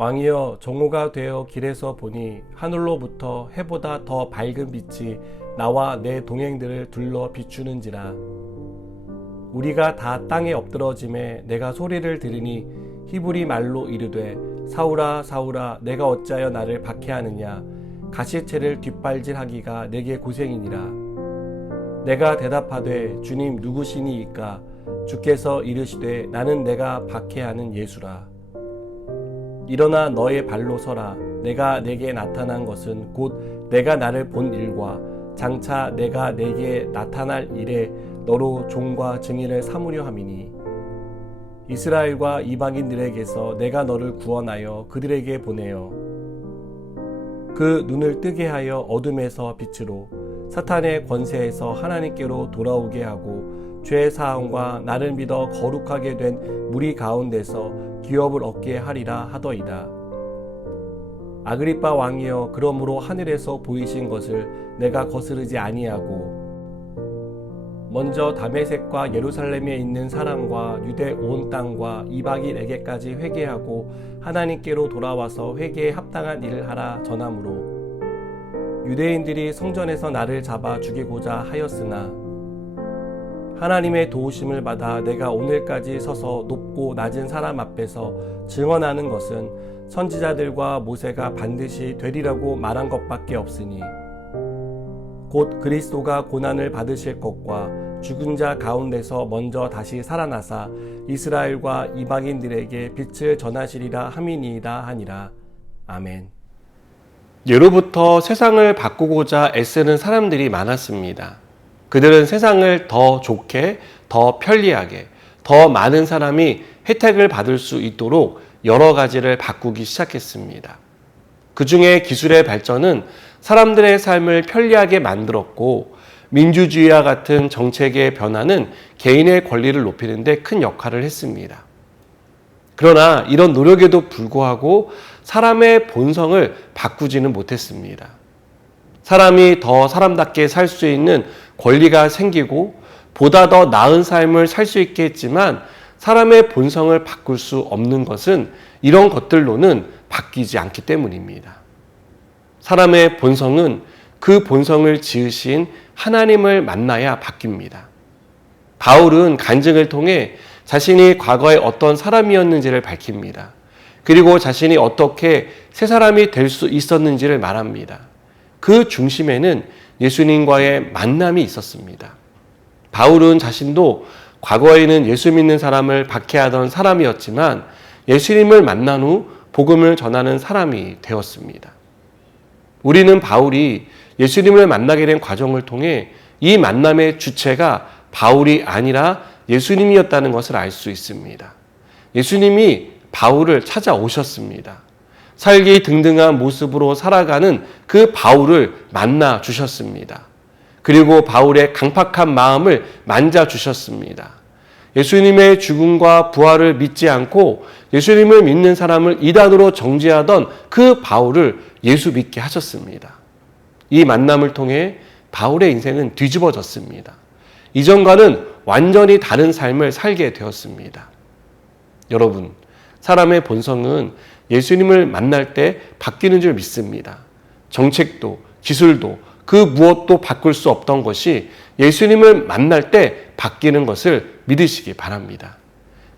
왕이여, 정오가 되어 길에서 보니 하늘로부터 해보다 더 밝은 빛이 나와 내 동행들을 둘러 비추는지라. 우리가 다 땅에 엎드러짐에 내가 소리를 들으니 히브리 말로 이르되 사울아 사울아 내가 어찌하여 나를 박해하느냐. 가시채를 뒷발질하기가 내게 고생이니라. 내가 대답하되 주님 누구시니이까. 주께서 이르시되 나는 내가 박해하는 예수라. 일어나 너의 발로 서라. 내가 내게 나타난 것은 곧 내가 나를 본 일과 장차 내가 내게 나타날 일에 너로 종과 증인을 삼으려 함이니, 이스라엘과 이방인들에게서 내가 너를 구원하여 그들에게 보내어 그 눈을 뜨게 하여 어둠에서 빛으로, 사탄의 권세에서 하나님께로 돌아오게 하고 죄 사함과 나를 믿어 거룩하게 된 무리 가운데서 기업을 얻게 하리라 하더이다. 아그리빠 왕이여, 그러므로 하늘에서 보이신 것을 내가 거스르지 아니하고 먼저 다메섹과 예루살렘에 있는 사람과 유대 온 땅과 이방인에게까지 회개하고 하나님께로 돌아와서 회개에 합당한 일을 하라 전하므로, 유대인들이 성전에서 나를 잡아 죽이고자 하였으나 하나님의 도우심을 받아 내가 오늘까지 서서 높고 낮은 사람 앞에서 증언하는 것은 선지자들과 모세가 반드시 되리라고 말한 것밖에 없으니, 곧 그리스도가 고난을 받으실 것과 죽은 자 가운데서 먼저 다시 살아나사 이스라엘과 이방인들에게 빛을 전하시리라 함이니이다 하니라. 아멘. 예로부터 세상을 바꾸고자 애쓰는 사람들이 많았습니다. 그들은 세상을 더 좋게, 더 편리하게, 더 많은 사람이 혜택을 받을 수 있도록 여러 가지를 바꾸기 시작했습니다. 그 중에 기술의 발전은 사람들의 삶을 편리하게 만들었고, 민주주의와 같은 정책의 변화는 개인의 권리를 높이는 데 큰 역할을 했습니다. 그러나 이런 노력에도 불구하고 사람의 본성을 바꾸지는 못했습니다. 사람이 더 사람답게 살 수 있는 권리가 생기고 보다 더 나은 삶을 살 수 있게 했지만, 사람의 본성을 바꿀 수 없는 것은 이런 것들로는 바뀌지 않기 때문입니다. 사람의 본성은 그 본성을 지으신 하나님을 만나야 바뀝니다. 바울은 간증을 통해 자신이 과거에 어떤 사람이었는지를 밝힙니다. 그리고 자신이 어떻게 새 사람이 될 수 있었는지를 말합니다. 그 중심에는 예수님과의 만남이 있었습니다. 바울은 자신도 과거에는 예수 믿는 사람을 박해하던 사람이었지만 예수님을 만난 후 복음을 전하는 사람이 되었습니다. 우리는 바울이 예수님을 만나게 된 과정을 통해 이 만남의 주체가 바울이 아니라 예수님이었다는 것을 알 수 있습니다. 예수님이 바울을 찾아오셨습니다. 살기 등등한 모습으로 살아가는 그 바울을 만나 주셨습니다. 그리고 바울의 강팍한 마음을 만져 주셨습니다. 예수님의 죽음과 부활을 믿지 않고 예수님을 믿는 사람을 이단으로 정죄하던 그 바울을 예수 믿게 하셨습니다. 이 만남을 통해 바울의 인생은 뒤집어졌습니다. 이전과는 완전히 다른 삶을 살게 되었습니다. 여러분, 사람의 본성은 예수님을 만날 때 바뀌는 줄 믿습니다. 정책도 기술도 그 무엇도 바꿀 수 없던 것이 예수님을 만날 때 바뀌는 것을 믿으시기 바랍니다.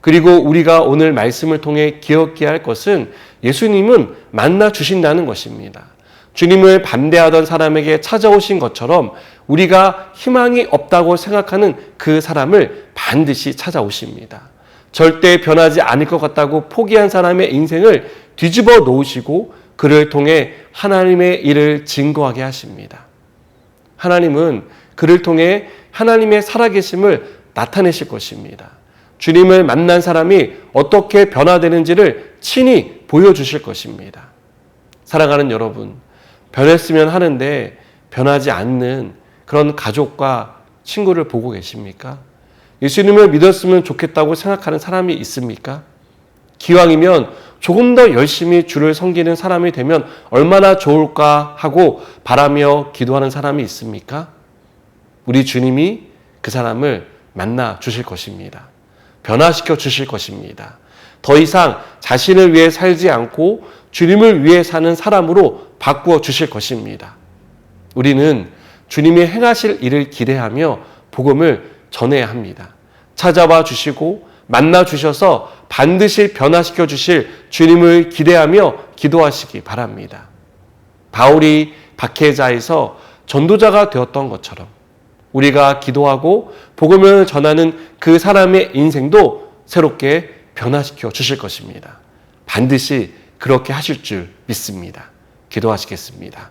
그리고 우리가 오늘 말씀을 통해 기억해야 할 것은 예수님은 만나 주신다는 것입니다. 주님을 반대하던 사람에게 찾아오신 것처럼 우리가 희망이 없다고 생각하는 그 사람을 반드시 찾아오십니다. 절대 변하지 않을 것 같다고 포기한 사람의 인생을 뒤집어 놓으시고 그를 통해 하나님의 일을 증거하게 하십니다. 하나님은 그를 통해 하나님의 살아계심을 나타내실 것입니다. 주님을 만난 사람이 어떻게 변화되는지를 친히 보여주실 것입니다. 사랑하는 여러분, 변했으면 하는데 변하지 않는 그런 가족과 친구를 보고 계십니까? 예수님을 믿었으면 좋겠다고 생각하는 사람이 있습니까? 기왕이면 조금 더 열심히 주를 섬기는 사람이 되면 얼마나 좋을까 하고 바라며 기도하는 사람이 있습니까? 우리 주님이 그 사람을 만나 주실 것입니다. 변화시켜 주실 것입니다. 더 이상 자신을 위해 살지 않고 주님을 위해 사는 사람으로 바꾸어 주실 것입니다. 우리는 주님이 행하실 일을 기대하며 복음을 전해야 합니다. 찾아와 주시고 만나 주셔서 반드시 변화시켜 주실 주님을 기대하며 기도하시기 바랍니다. 바울이 박해자에서 전도자가 되었던 것처럼 우리가 기도하고 복음을 전하는 그 사람의 인생도 새롭게 변화시켜 주실 것입니다. 반드시 그렇게 하실 줄 믿습니다. 기도하시겠습니다.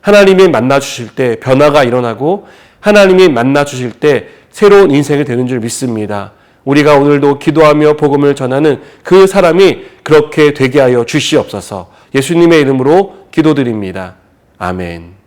하나님이 만나 주실 때 변화가 일어나고 하나님이 만나 주실 때 새로운 인생이 되는 줄 믿습니다. 우리가 오늘도 기도하며 복음을 전하는 그 사람이 그렇게 되게 하여 주시옵소서. 예수님의 이름으로 기도드립니다. 아멘.